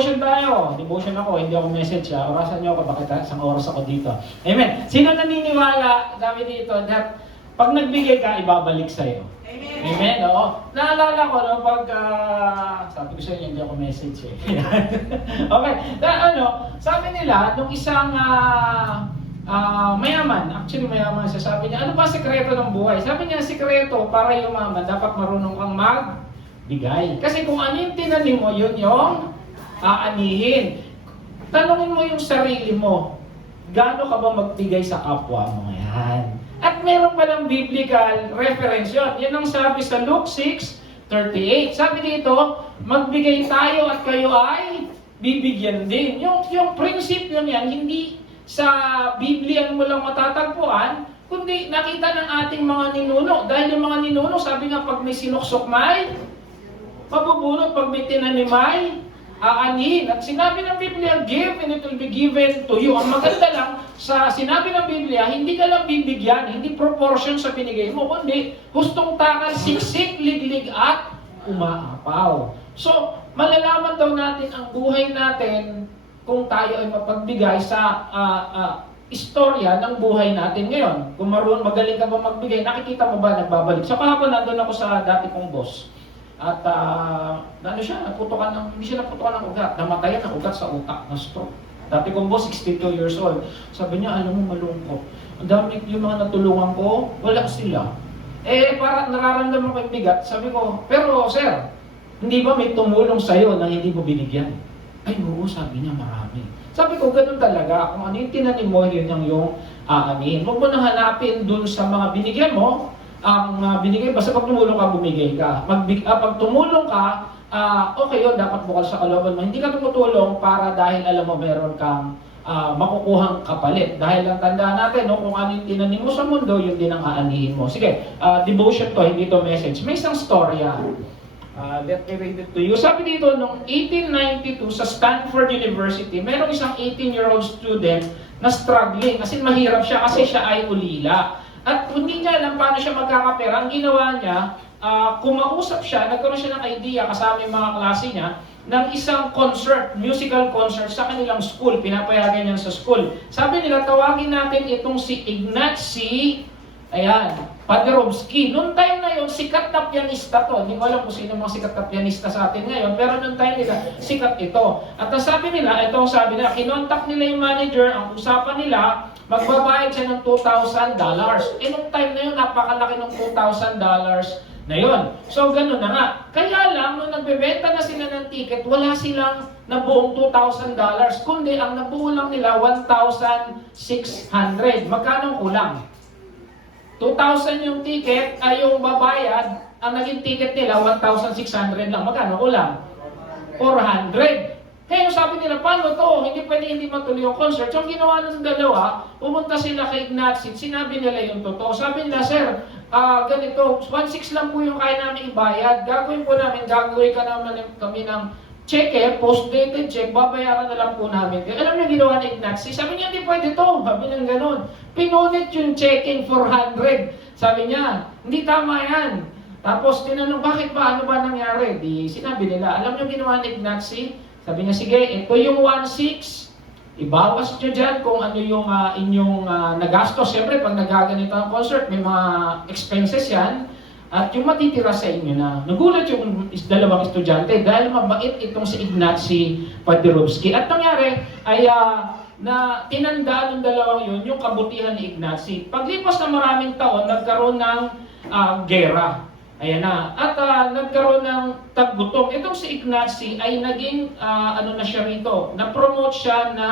devotion tayo. Devotion ako, hindi ako message ha. Orasan niyo ako, bakit isang oras ako dito. Amen. Sino naniniwala, sabi dito, that pag nagbigay ka, ibabalik sa'yo? Amen. Amen, oo. Naalala ko, no, pag, sabi ko sa inyo, hindi ako message eh. Okay, sabi nila, nung isang mayaman, actually mayaman siya, sabi niya, ano ba sekreto ng buhay? Sabi niya, sekreto para yumaman, dapat marunong kang magbigay. Kasi kung ano yung tinanim mo, yun yung aanihin. Tanungin mo yung sarili mo, gaano ka ba magbigay sa kapwa mo? Yan. At meron palang biblical reference yun. Yan ang sabi sa Luke 6:38. Sabi dito, magbigay tayo at kayo ay bibigyan din. Yung prinsipyo niyan, hindi sa Biblia mo lang matatagpuan, kundi nakita ng ating mga ninuno. Dahil yung mga ninuno, sabi nga, pag may sinuksok may mabubunot, pag may tinanim may aanihin. At sinabi ng Biblia, give and it will be given to you. Ang maganda lang, sa sinabi ng Biblia, hindi ka lang bibigyan, hindi proportion sa binigay mo, kundi hustong takal, siksik, liglig at umaapaw. So, malalaman daw natin ang buhay natin kung tayo ay mapagbigay sa istorya ng buhay natin ngayon. Kung magaling ka ba magbigay, nakikita mo ba nagbabalik? Sa kahapon, nandun ako sa dati kong boss. At hindi siya naputukan ng ugat. Namatayan ng ugat sa utak, na stroke. Dati kong boss, 62 years old. Sabi niya, alam mo, malungkot. Ang dami yung mga natulungan ko, wala sila. Parang nararamdaman ko yung bigat. Sabi ko, pero sir, hindi ba may tumulong sa'yo na hindi mo binigyan? Ay, oo, sabi niya, marami. Sabi ko, ganun talaga. Kung ano yung tinanim mo, yun yung aanihin. Huwag mo nang hanapin dun sa mga binigyan mo, ang binigay, basta pag tumulong ka, bumigay ka. Pag tumulong ka, okay yun, dapat bukal sa kalooban mo. Hindi ka tumutulong para dahil alam mo meron kang makukuhang kapalit. Dahil lang tandaan natin, no, kung ano yung tinanim mo sa mundo, yun din ang aanihin mo. Sige, devotion to, hindi to message. May isang storya. Let me read it to you. Sabi dito, noong 1892 sa Stanford University, merong isang 18-year-old student na struggling. Kasi mahirap siya kasi siya ay ulila. At hindi niya alam paano siya magkakapera. Ang ginawa niya, kumausap siya, nagkaroon siya ng idea kasama yung mga klase niya, ng isang concert, musical concert sa kanilang school. Pinapayagan niya sa school. Sabi nila, tawagin natin itong si Ignacy Paderewski. Noong time na yun, sikat na pianista to. Hindi ko alam kung sino mga sikat na pianista sa atin ngayon, pero noong time nila, sikat ito. At ang sabi nila, kinontak nila yung manager, ang usapan nila, magbabayad siya ng $2,000. Noong time na yun, napakalaki ng $2,000 na yun. So, ganun na nga. Kaya lang, nung nagbebenta na sila ng ticket, wala silang nabuong $2,000. Kundi, ang nabuo lang nila, 1,600. Magkano kulang? 2,000 yung ticket, ay yung babayad, ang naging ticket nila, 1,600 lang. Magkano kulang? 400. Kaya sabi nila, paano to? Hindi pwede hindi matuloy yung concert. So, ang ginawa ng dalawa, pumunta sila kay Ignacy, sinabi nila yung totoo. Sabi nila, sir, ganito, 1,600 lang po yung kaya namin ibayad. Gagawin ka naman kami ng cheque, post-dated check, babayaran na lang po namin. Alam niyo ginawa ni Ignacy? Sabi niya, hindi pwede to. Sabi niya ganun. Pinunit yung checking 400. Sabi niya, hindi tama yan. Tapos tinanong, bakit ba? Ano ba nangyari? Sinabi nila, alam niyo ginawa ni Ignacy? Sabi niya, sige, ito yung 1,600. Ibawas nyo dyan kung ano yung inyong nagastos. Siyempre, pag nagaganito ang concert, may mga expenses yan. At yung matitira sa inyo na. Nagulat yung dalawang estudyante dahil mabait itong si Ignacy Paderewski. At nangyari ay na tinandaan ng dalawang yun yung kabutihan ni Ignacy. Paglipas na maraming taon, nagkaroon ng gera. Ayan na. At nagkaroon ng taggutom. Itong si Ignacy ay naging, na siya rito, na-promote siya na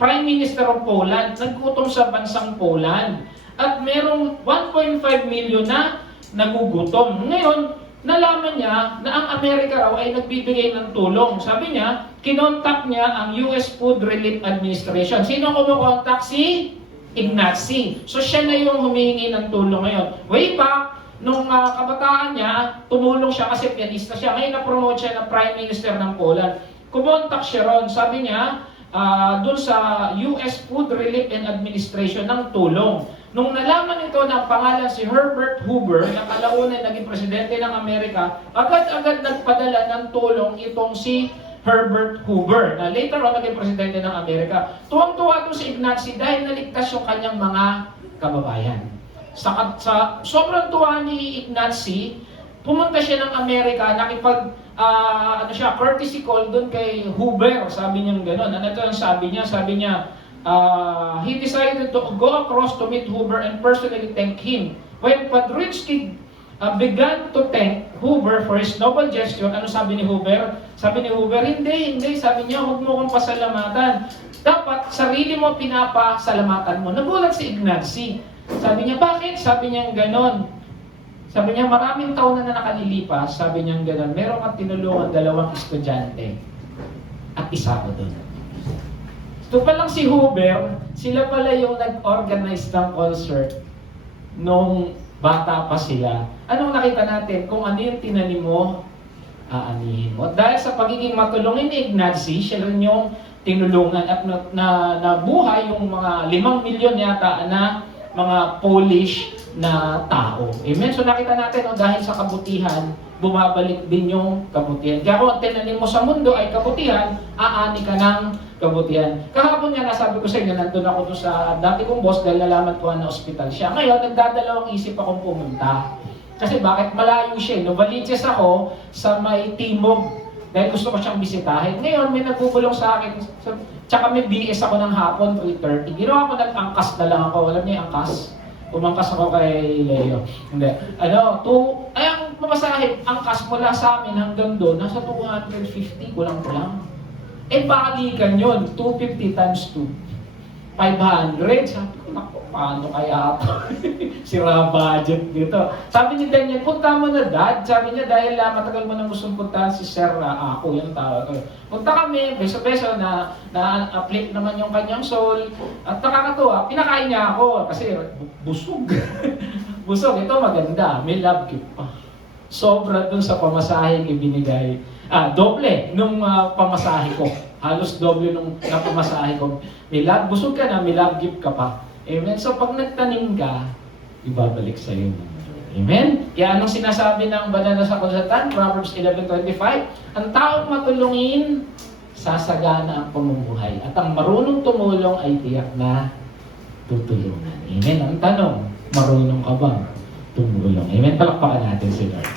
Prime Minister of Poland. Naggutom sa bansang Poland. At merong 1.5 million na nagugutom. Ngayon, nalaman niya na ang Amerika raw ay nagbibigay ng tulong. Sabi niya, kinontak niya ang US Food Relief Administration. Sino kumukontak? Si Ignacy. So siya na yung humihingi ng tulong ngayon. Way back, nung kabataan niya, tumulong siya kasi pianista siya. Ngayon na-promote siya na Prime Minister ng Poland. Kumontak siya ron. Sabi niya, dun sa US Food Relief and Administration ng tulong. Nung nalaman ito na ang pangalan si Herbert Hoover, na kalaunan naging presidente ng Amerika, agad-agad nagpadala ng tulong itong si Herbert Hoover, na later on naging presidente ng Amerika. Tuwang-tuwa ito si Ignacy dahil naligtas yung kanyang mga kababayan. Sa sobrang tuwa ni Ignacy, pumunta siya ng Amerika, nakipag courtesy call doon kay Hoover. Sabi niya gano'n. Ano ito ang sabi niya? Sabi niya, he decided to go across to meet Hoover and personally thank him. When Padrinsky began to thank Hoover for his noble gesture, ano sabi ni Hoover? Sabi ni Hoover, hindi. Sabi niya, huwag mo kong pasalamatan. Dapat sarili mo pinapasalamatan mo. Nagulat si Ignacy. Sabi niya, bakit? Sabi niya ganon. Sabi niya, maraming taon na nakalilipas. Sabi niya ganon, meron kang tinulungan 2 estudyante. At isa ko doon. Ito pa lang si Hoover, sila pala yung nag-organize ng concert nung bata pa sila. Anong nakita natin? Kung ano yung tinanim mo, aanihin mo. At dahil sa pagiging matulungin ni Ignacy, siya rin yung tinulungan at nabuhay yung mga 5 milyon yata na mga Polish na tao. Amen? So nakita natin, dahil sa kabutihan, bumabalik din yung kabutihan. Kaya kung ang tinanim mo sa mundo ay kabutihan, aani ka ng kabutihan. Kahapon nga, nasabi ko sa inyo, nandun ako doon sa dati kong boss dahil nalaman ko na ospital siya. Ngayon, nagdadalawang isip akong pumunta. Kasi bakit malayo siya? Novaliches ako sa may Timog dahil gusto ko siyang bisitahin. Ngayon, may nagbubulong sa akin. Tsaka may BS ako ng hapon, 3:30. Ginawa ko, nag-angkas na lang ako. Alam niyo yung angkas? Umangkas ako kay Leo. Hindi. Ang mamasahe, angkas mula sa amin hanggang doon, nasa 250, kulang-kulang. Balikan yun, 250 times 2. 500. Sabi ko, naku, paano kaya ito? Sira budget dito. Sabi ni Daniel, punta mo na dad. Sabi niya, dahil matagal mo nang gustong puntahan si Sir, ako yung tao. Punta kami, beso-beso na-afflict naman yung kanyang soul. At nakakatuwa, pinakain niya ako kasi busog. Busog, ito maganda, may love gift pa. Sobra dun sa pamasaheng ibinigay. Doble nung pamasahe ko. Halos doble nung napamasahe ko. Busog ka na, may love gift ka pa. Amen? So pag nagtanim ka, ibabalik sa iyo. Amen? Kaya anong sinasabi ng banal na kasulatan? Proverbs 11:25, ang taong matulungin, sasagana ang pamumuhay. At ang marunong tumulong ay tiyak na tutulungan. Amen? Ang tanong, marunong ka ba tumulong? Amen? Palakpakan natin si Lord.